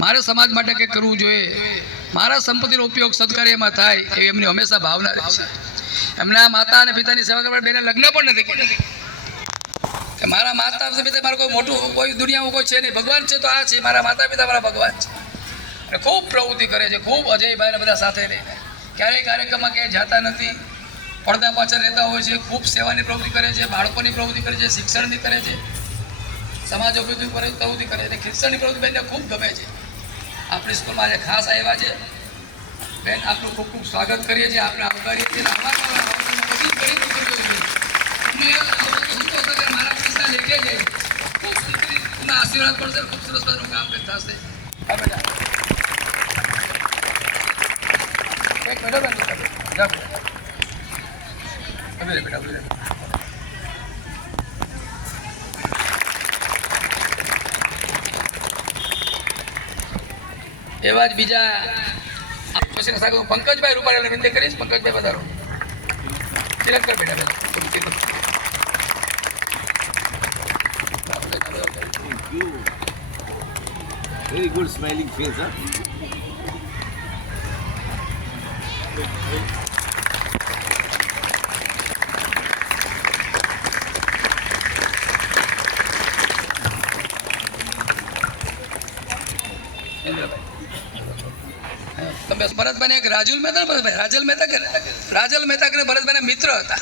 મારે સમાજ માટે કંઈક કરવું જોઈએ, મારા સંપત્તિનો ઉપયોગ સદકાર્યમાં થાય એવી એમની હંમેશા ભાવના રહી છે. એમના માતા અને પિતાની સેવા કરવા બેને લગ્ન પણ નથી કર્યા કે મારા માતા પિતા મારું કોઈ મોટું કોઈ દુનિયામાં કોઈ છે નહીં, ભગવાન છે તો આ છે, મારા માતા પિતા મારા ભગવાન છે. અને ખૂબ પ્રવૃત્તિ કરે છે, ખૂબ અજયભાઈને બધા સાથે રહીને ક્યારેય કાર્યક્રમમાં ક્યાંય જતા નથી, પડદા પાછળ રહેતા હોય છે, ખૂબ સેવાની પ્રવૃત્તિ કરે છે, બાળકોની પ્રવૃત્તિ કરે છે, શિક્ષણની કરે છે, સમાજ ઉપયોગી પ્રવૃત્તિ કરે છે. શિક્ષણની પ્રવૃત્તિ બેનને ખૂબ ગમે છે. આપણી સ્કૂલમાં આજે ખાસ આવ્યા છે બેન, આપનું ખૂબ ખૂબ સ્વાગત કરીએ છીએ, આપણે આવકારીએ છીએ. મારા પૈસા લેકે જાય ખૂબ આશીર્વાદ પડશે, ખૂબ સરસ મજાનું કામ થશે. એક મિનિટ એવા જ બીજા પંકજભાઈ રૂપાણીને વિનંતી કરીશ. પંકજભાઈ વધારો તિલક કર બેટા. Very good smiling face, huh? Bharatbhai એક રાજુલ મહેતા કે ભરતભાઈ મિત્ર હતા.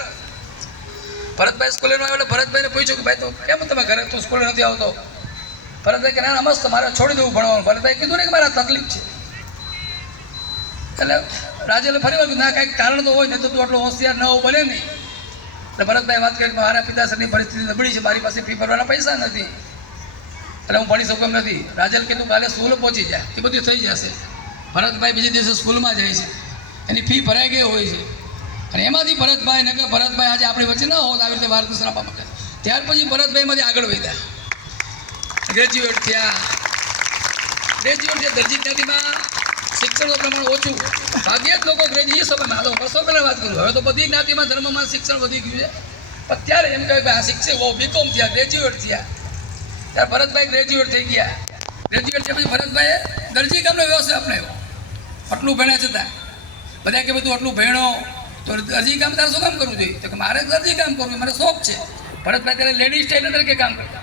ભરતભાઈ સ્કૂલે આવેલો, ભરતભાઈને પૂછ્યું કે ભાઈ તો કેમ તમે ઘરે તું સ્કૂલે નથી આવતો? ભરતભાઈ કે ના મસ્ત મારે છોડી દેવું ભણવાનું. ભરતભાઈ કીધું ને કે મારા તકલીફ છે. એટલે રાજેલે ફરી વાર ના કાંઈક કારણ તો હોય ને, તો તું આટલો હોશિયાર ન હોવું બને નહીં. એટલે ભરતભાઈ વાત કરી કે મારા પિતાશ્રીની પરિસ્થિતિ નબળી છે, મારી પાસે ફી ભરવાના પૈસા નથી, એટલે હું ભણી શકું એમ નથી. રાજેલ કીધું કાલે સ્કૂલ પહોંચી જાય, એ બધું થઈ જશે. ભરતભાઈ બીજે દિવસે સ્કૂલમાં જાય છે, એની ફી ભરાઈ ગઈ હોય છે. અને એમાંથી ભરતભાઈ ને કે ભરતભાઈ આજે આપણી વચ્ચે ન હોત આવી રીતે બાળકૃષ્ણ આપવા માટે, ત્યાર પછી ભરતભાઈમાંથી આગળ વધ્યા, ગ્રેજ્યુએટ થયા. દરજી જ્ઞાતિમાં શિક્ષણનું પ્રમાણ ઓછું, ભાગ્યે જ લોકો ગ્રેજ્યુએટ સમયમાં વર્ષો પહેલાં વાત કરું. હવે તો બધી જ્ઞાતિમાં ધર્મમાં શિક્ષણ વધી ગયું છે, પણ ત્યારે એમ કહે કે આ શિક્ષક બહુ બીકોમ થયા, ગ્રેજ્યુએટ થયા. ત્યારે ભરતભાઈ ગ્રેજ્યુએટ થઈ ગયા. ગ્રેજ્યુએટ થયા પછી ભરતભાઈએ દરજી કામનો વ્યવસાય અપનાવ્યો. આટલું ભણ્યા છતાં બધા કે બધું આટલું ભણ્યો તો દરજી કામ તારે શું કામ કરવું જોઈએ? તો કે મારે દરજી કામ કરવું, મારે શોખ છે. ભરતભાઈ ત્યારે લેડીઝ ટેલર તરીકે કામ કરતા,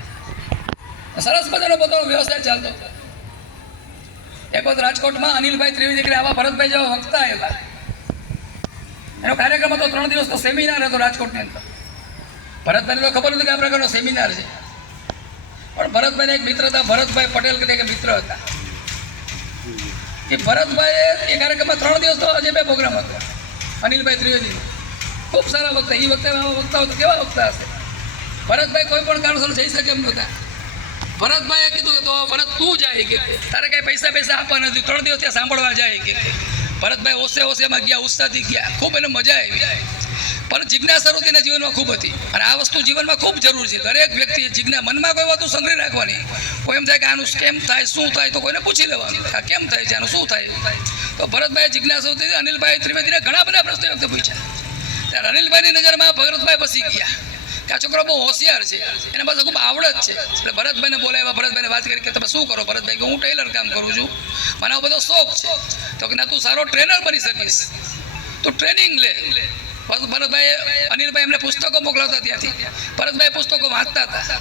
સરસ મજાનો બધો વ્યવસાય ચાલતો. એક વખત રાજકોટમાં અનિલભાઈ ત્રિવેદી આવા ભરતભાઈ જેવા વક્તા આવ્યા. એનો કાર્યક્રમ હતો 3 દિવસનો સેમિનાર હતો રાજકોટની અંદર. ભરતભાઈને તો ખબર નથી કે આ પ્રકારનો સેમિનાર છે, પણ ભરતભાઈને એક મિત્ર હતા, ભરતભાઈ પટેલ કે મિત્ર હતા. એ ભરતભાઈ એ કાર્યક્રમમાં 3 દિવસનો અજયભાઈ પ્રોગ્રામ હતો અનિલભાઈ ત્રિવેદી, ખૂબ સારા વક્તા. એ વખતે આવા વક્તાઓ તો કેવા વક્તા હશે. ભરતભાઈ કોઈ પણ કારણસર જઈ શકે એમ નહોતા. ભરતભાઈએ કીધું કે તો ભરત તું જાય કે તારે કાંઈ પૈસા આપવા નથી, 3 દિવસ ત્યાં સાંભળવા જાય કે. ભરતભાઈ ઓછેમાં ગયા, ઉત્સાહથી ગયા, ખૂબ એને મજા આવી. પણ જિજ્ઞાસા તેના જીવનમાં ખૂબ હતી. અને આ વસ્તુ જીવનમાં ખૂબ જરૂર છે. દરેક વ્યક્તિએ મનમાં કોઈ વાતો સંગ્રહ રાખવાની. કોઈ એમ થાય કે આનું કેમ થાય, શું થાય, તો કોઈને પૂછી લેવાનું આ કેમ થાય છે, આનું શું થાય. તો ભરતભાઈ જિજ્ઞાસા હતી. અનિલભાઈ ત્રિવેદીને ઘણા બધા પ્રશ્નો વ્યક્ત પૂછ્યા. ત્યારે અનિલભાઈની નજરમાં ભરતભાઈ બસી ગયા કે આ છોકરો બહુ હોશિયાર છે, એના પાસે ખૂબ આવડત છે. એટલે ભરતભાઈને બોલાવ્યા. ભરતભાઈને વાત કરી કે તમે શું કરો? ભરતભાઈ કે હું ટેલર કામ કરું છું, મને આ બધો શોખ છે. તો કે ના તું સારો ટ્રેનર બની શકીશ, તું ટ્રેનિંગ લે. ભરતભાઈ અનિલભાઈ એમને પુસ્તકો મોકલાવતા ત્યાંથી. ભરતભાઈ પુસ્તકો વાંચતા હતા.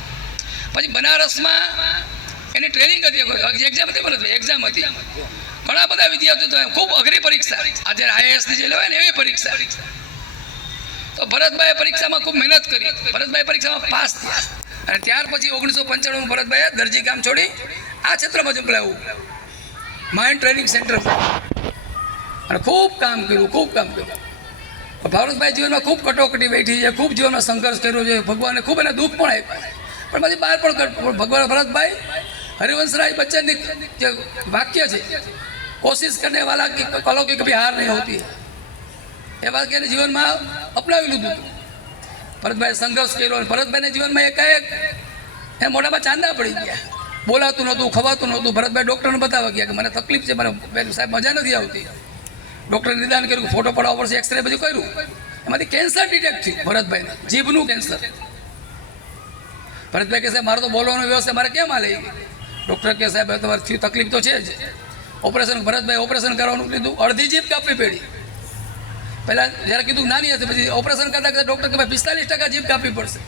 પછી બનારસમાં એની ટ્રેનિંગ હતી, એક્ઝામ હતી. ભરતભાઈ એક્ઝામ હતી. ઘણા બધા વિદ્યાર્થીઓ, ખૂબ અઘરી પરીક્ષા, આજે IASની જે લેવાય ને એવી પરીક્ષા. તો ભરતભાઈએ પરીક્ષામાં ખૂબ મહેનત કરી. ભરતભાઈ પરીક્ષામાં પાસ થયા. અને ત્યાર પછી 1995 ભરતભાઈએ દરજી કામ છોડી આ ક્ષેત્રમાં ઝંપલાવ્યું, માઇન્ડ ટ્રેનિંગ સેન્ટર. અને ખૂબ કામ કર્યું. ભરતભાઈ જીવનમાં ખૂબ કટોકટી બેઠી છે, ખૂબ જીવનમાં સંઘર્ષ કર્યો છે. ભગવાને ખૂબ એને દુઃખ પણ આપ્યા, પણ પછી બહાર પણ ભગવાન. ભરતભાઈ હરિવંશરાય બચ્ચનની જે વાક્ય છે, કોશિશ કરને વાલા કલો કે કભી હાર નહીં હોતી, એ વાક્યને જીવનમાં અપનાવી લીધું હતું. ભરતભાઈ સંઘર્ષ કર્યો. ભરતભાઈના જીવનમાં એકાએક એ મોઢામાં ચાંદા પડી ગયા. બોલાતું નહોતું, ખવાતું નહોતું. ભરતભાઈ ડૉક્ટરને બતાવવા ગયા કે મને તકલીફ છે, મને સાહેબ મજા નથી આવતી. ડૉક્ટરે નિદાન કર્યું, ફોટો પડાવવો પડશે, એક્સરે બધું કર્યું. એમાંથી કેન્સર ડિટેક્ટ થયું ભરતભાઈને, જીભનું કેન્સર. ભરતભાઈ કહે છે મારે તો બોલવાનો વ્યવસ્થા મારે કેમ હાલે? ડૉક્ટર કે સાહેબ હવે તમારે થયું તકલીફ તો છે જ. ઓપરેશન ભરતભાઈ ઓપરેશન કરવાનું કીધું, અડધી જીભ કાપવી પડી. પહેલાં જ્યારે કીધું નાની હતી, પછી ઓપરેશન કરતાં કરતાં ડૉક્ટર કે ભાઈ 45% જીભ કાપવી પડશે.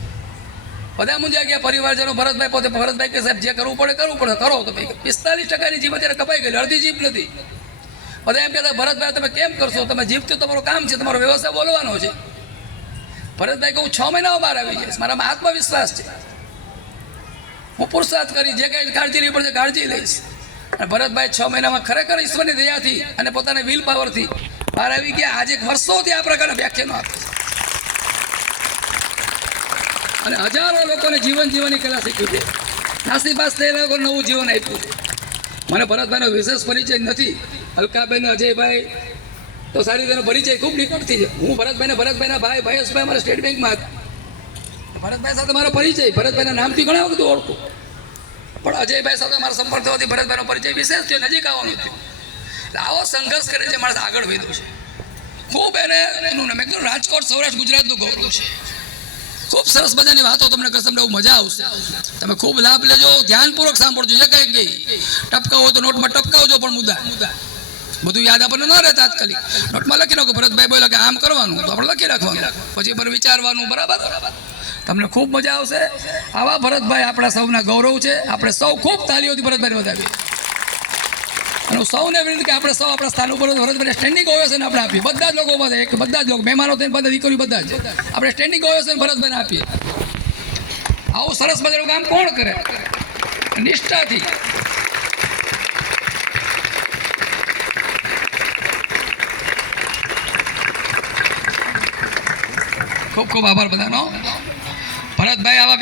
બધા મૂંઝા ગયા પરિવારજનો. ભરતભાઈ કે સાહેબ જે કરવું પડે કરો. તો ભાઈ 45%ની જીભ અત્યારે કપાઈ ગઈ, અડધી જીભ નથી. બધા એમ કહેતા ભરતભાઈ તમે કેમ કરશો, તમે જીભ તો તમારું કામ છે, તમારો વ્યવસાય બોલવાનો છે. ભરતભાઈ કે હું 6 મહિનામાં બહાર આવી જઈશ, મારામાં આત્મવિશ્વાસ છે, હું પુરુષાર્થ કરી જે કંઈ કાળજી લેવી પડશે કાળજી લઈશ. અને ભરતભાઈ 6 મહિનામાં ખરેખર ઈશ્વરની દયાથી અને પોતાના વિલ પાવરથી બહાર આવી ગયા. આજે વર્ષોથી આ પ્રકારના વ્યાખ્યાનો આપે છે અને હજારો લોકોને જીવન જીવવાની કલા શીખવી છે. નાસીપાસ થયેલા લોકોને નવું જીવન આપ્યું છે. મને ભરતભાઈનો વિશેષ પરિચય નથી. અલકાબેન, અજયભાઈ તો સારી રીતે પરિચય ખૂબ નિકટથી છે. હું ભરતભાઈના ભાઈ ભાઈશભાઈ મારા સ્ટેટ બેંકમાં હતા. ભરતભાઈ સાથે મારો પરિચય, ભરતભાઈના નામથી ઘણા વખત ઓળખું, પણ અજયભાઈ સાથે મારો સંપર્ક થવાથી ભરતભાઈનો પરિચય વિશેષ થયો, નજીક આવવાનું થયું. આવો સંઘર્ષ કરે છે માણસ આગળ વધ્યું છે. ખૂબ મેં કીધું રાજકોટ સૌરાષ્ટ્ર ગુજરાતનું ગૌરવ છે. ખૂબ સરસ મજાની વાતો તમને કસમ બહુ મજા આવશે. તમે ખૂબ લાભ લેજો, ધ્યાનપૂર્વક સાંભળજો. જે કંઈ ગઈ ટપકાવો હોય તો નોટમાં ટપકાવજો, પણ મુદ્દા બધું યાદ આપણને ન રહે તાત્કાલિક. નોટમાં લખી નાખો ભરતભાઈ બોલે કે આમ કરવાનું, તો આપણે લખી રાખવાનું, પછી પર વિચારવાનું. બરાબર, તમને ખૂબ મજા આવશે. આવા ભરતભાઈ આપણા સૌના ગૌરવ છે. આપણે સૌ ખૂબ તાલીઓથી ભરતભાઈને વધાવીએ. અને હું સૌને વિનંતી કે આપણે સૌ આપણા સ્થાન ઉપર ભરતભાઈને સ્ટેન્ડિંગ ઓવેશન આપણે આપીએ. બધા જ લોકો બધા જ લોકો મહેમાનો થઈને બધા દીકરીઓ બધા જ આપણે સ્ટેન્ડિંગ ઓવેશન ભરતભાઈને આપીએ. આવું સરસ મજાનું કામ કોણ કરે નિષ્ઠાથી. ખૂબ ખૂબ આભાર બધાનો. ભરતભાઈ આવા